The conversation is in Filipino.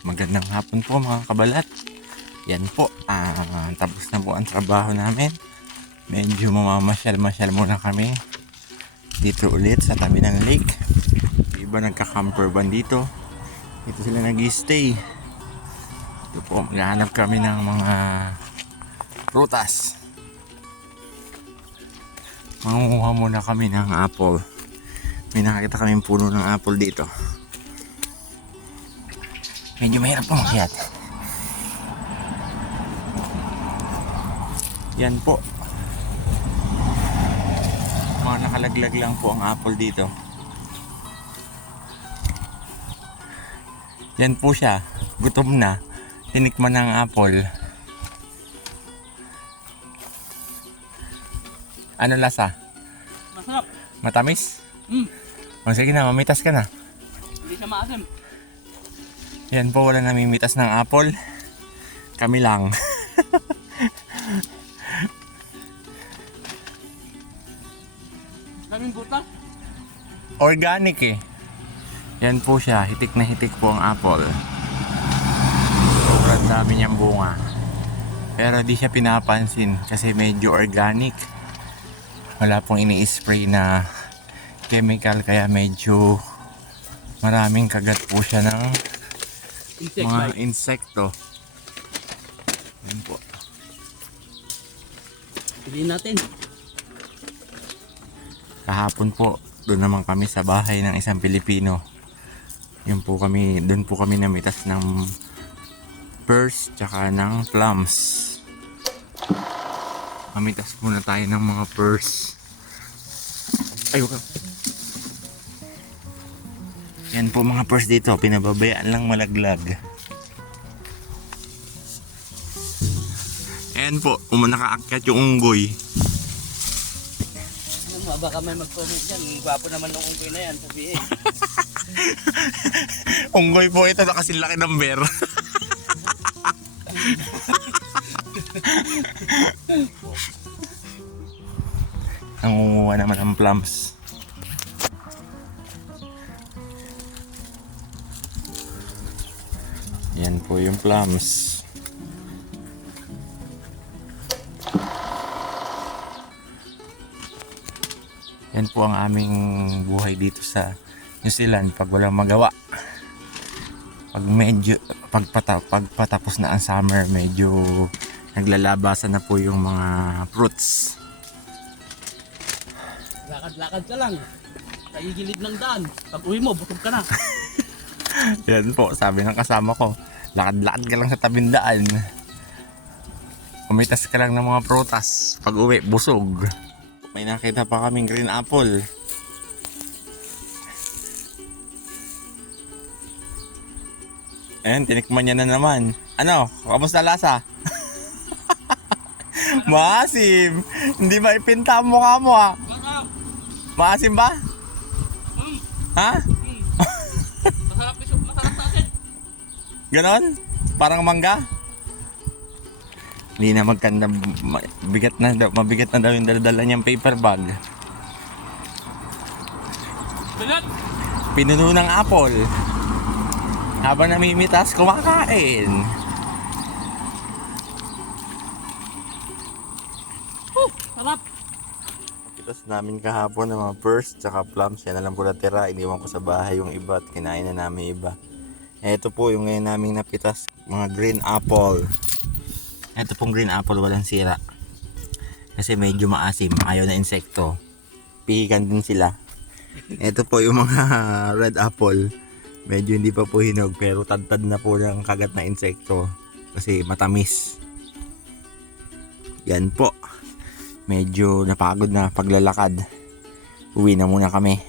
Magandang hapon po mga kabalat. Yan po, tapos na po ang trabaho namin. Medyo mamamasyal-masyal muna kami dito ulit sa tabi ng lake. Iba nagka-camper van dito. Dito sila nag-stay. Ito po, maghahanap kami ng mga prutas. Mangunguha muna kami ng apple. May nakakita kaming puno ng apple dito. Medyo mahirap po makyat. Yan po. Mga nakalaglag lang po ang apple dito. Yan po siya. Gutom na. Tinikman ng apple. Ano lasa? Masarap. Matamis? O sige na, mamitas ka na. Hindi siya maasim. Yan po, wala namimitas ng apple. Kami lang. Daming butas. Organic eh. Yan po siya, hitik na hitik po ang apple. Sobrang dami niyang bunga. Pero di siya pinapansin kasi medyo organic. Wala pong ini-spray na chemical kaya medyo maraming kagat po siya ng mga insekto. Yan po. Piliin natin. Kahapon po, doon naman kami sa bahay ng isang Pilipino. Yun po kami, doon po kami namitas ng pears tsaka ng plums. Mamitas muna tayo ng mga pears. Ay, wag. Yan po mga pears dito, pinababayaan lang malaglag. Ayan po, nakaakyat yung unggoy. Baka may mag-comment dyan. Gwapo naman ng unggoy na yan. Sabihin. Unggoy po ito, nakasilaki ng bear. Nangunguha naman ng plums. Yan po yung plums. Yan po ang aming buhay dito sa New Zealand pag walang magawa. Pagpatapos na ang summer, medyo naglalabasan na po yung mga fruits. Lakad-lakad ka lang. Sa gilid ng daan. Pag uwi mo, busog ka na. Yan po, sabi ng kasama ko, lakad-lakad ka lang sa tabing daan. Kumitas ka lang ng mga prutas. Pag uwi, busog. May nakita pa kaming green apple. Ayan, tinikman niya na naman. Ano? Kamusta lasa? Maasim! Hindi ba ipinta ang mukha mo ha? Maasim ba? Ha? Masarap sa atin. Ganon? Parang mangga? Hindi na magkanda, mabigat na daw yung dala-dala niyang paper bag. Bigat! Pinuno ng apple. Habang namimitas, kumakain. Sarap! Pitas namin kahapon ng mga pears tsaka plums. Yan na lang po natira. Iniwan ko sa bahay yung iba at kinain na namin iba. Ito po yung ngayon naming napitas, mga green apple. Ito pong green apple walang sira. Kasi medyo maasim, ayaw na insekto. Pihikan din sila. Ito po yung mga red apple. Medyo hindi pa po hinog pero tad-tad na po ng kagat na insekto. Kasi matamis. Yan po. Medyo napagod na paglalakad. Uwi na muna kami.